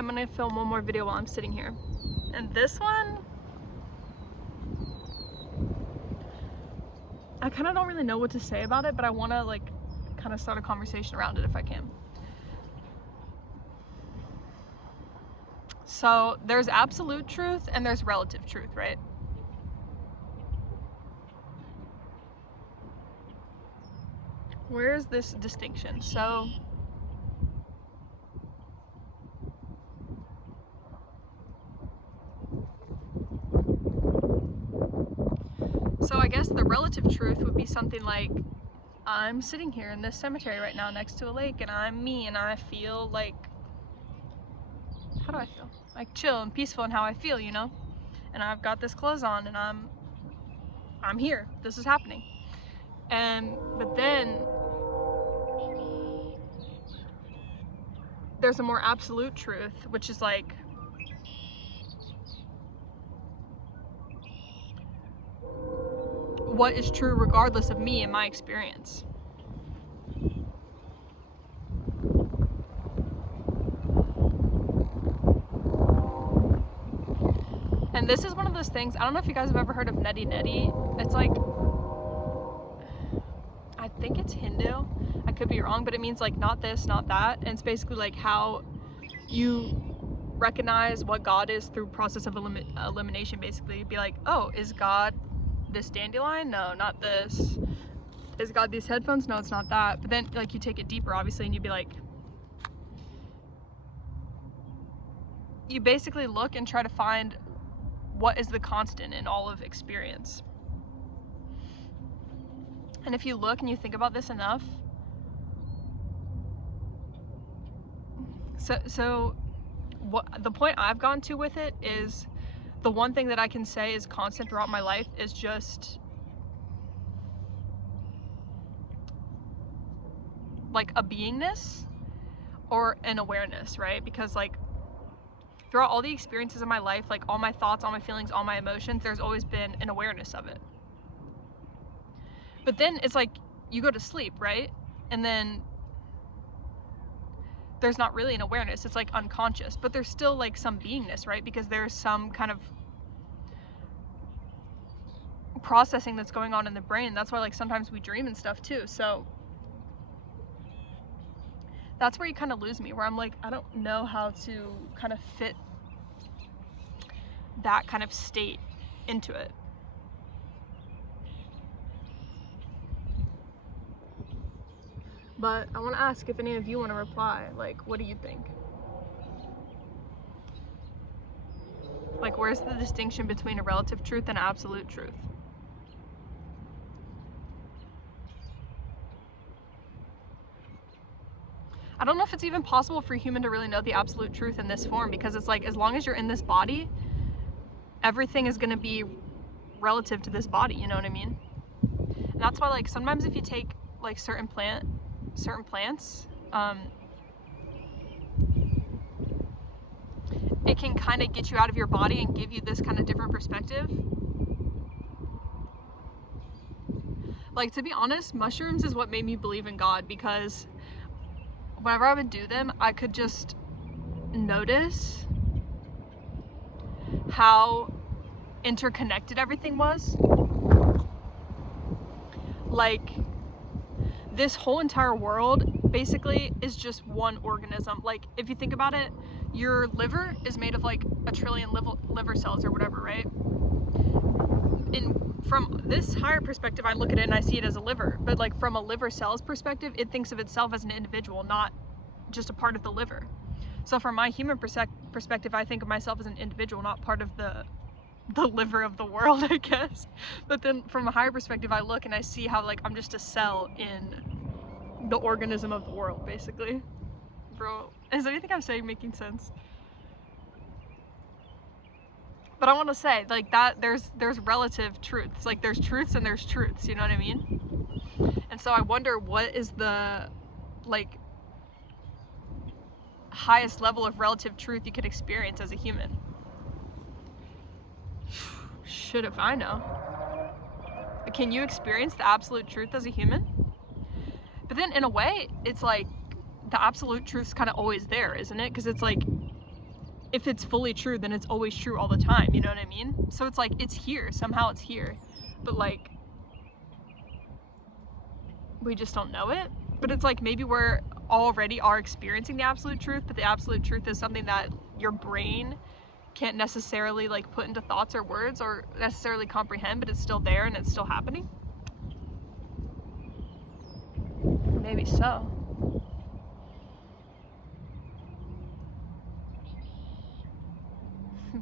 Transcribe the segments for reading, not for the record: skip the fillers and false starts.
I'm gonna film one more video while I'm sitting here. And this one, I kind of don't really know what to say about it, but I want to like kind of start a conversation around it if I can. So there's absolute truth and there's relative truth, right? Where's this distinction? So I guess the relative truth would be something like, I'm sitting here in this cemetery right now next to a lake, and I'm me, and I feel like, how do I feel? Like chill and peaceful in how I feel, you know? And I've got this clothes on, and I'm here. This is happening. But then there's a more absolute truth, which is like, what is true regardless of me and my experience. And this is one of those things, I don't know if you guys have ever heard of Neti Neti. It's like, I think it's Hindu. I could be wrong, but it means like not this, not that. And it's basically like how you recognize what God is through process of elimination, basically. You'd be like, oh, is God this dandelion? No, not this. Is God these headphones? No, it's not that. But then like you take it deeper, obviously, and you'd be like, you basically look and try to find what is the constant in all of experience. And if you look and you think about this enough, so what the point I've gone to with it is, the one thing that I can say is constant throughout my life is just like a beingness or an awareness, right? Because like throughout all the experiences of my life, like all my thoughts, all my feelings, all my emotions, there's always been an awareness of it. But then it's like you go to sleep, right? And then there's not really an awareness, it's like unconscious, but there's still like some beingness, right? Because there's some kind of processing that's going on in the brain. That's why like sometimes we dream and stuff too. So that's where you kind of lose me, where I'm like, I don't know how to kind of fit that kind of state into it. But I want to ask if any of you want to reply, like, what do you think? Like, where's the distinction between a relative truth and absolute truth? I don't know if it's even possible for a human to really know the absolute truth in this form, because it's like, as long as you're in this body, everything is going to be relative to this body, you know what I mean? And that's why like sometimes if you take like certain plants, it can kind of get you out of your body and give you this kind of different perspective. Like, to be honest, mushrooms is what made me believe in God, because whenever I would do them, I could just notice how interconnected everything was. Like, this whole entire world basically is just one organism. Like, if you think about it, your liver is made of like 1 trillion liver cells or whatever, right? And from this higher perspective, I look at it and I see it as a liver. But like from a liver cell's perspective, it thinks of itself as an individual, not just a part of the liver. So from my human perspective, I think of myself as an individual, not part of the liver of the world, I guess. But then from a higher perspective, I look and I see how like I'm just a cell in the organism of the world, basically. Bro, is anything I'm saying making sense? But I want to say like that there's relative truths. Like there's truths and there's truths, you know what I mean? And so I wonder, what is the like highest level of relative truth you could experience as a human? Shit if I know. But can you experience the absolute truth as a human? But then in a way, it's like the absolute truth's kind of always there, isn't it? Because it's like if it's fully true, then it's always true all the time, you know what I mean? So it's like, it's here, somehow it's here, but like, we just don't know it. But it's like, maybe we're already are experiencing the absolute truth, but the absolute truth is something that your brain can't necessarily like put into thoughts or words or necessarily comprehend, but it's still there and it's still happening. Maybe so.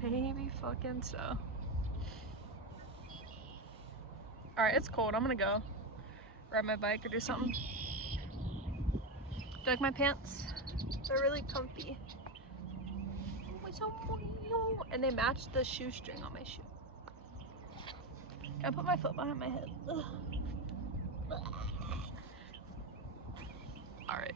Maybe fucking so. Alright, it's cold. I'm gonna go ride my bike or do something. Do you like my pants? They're really comfy. And they match the shoestring on my shoe. I put my foot behind my head. Alright.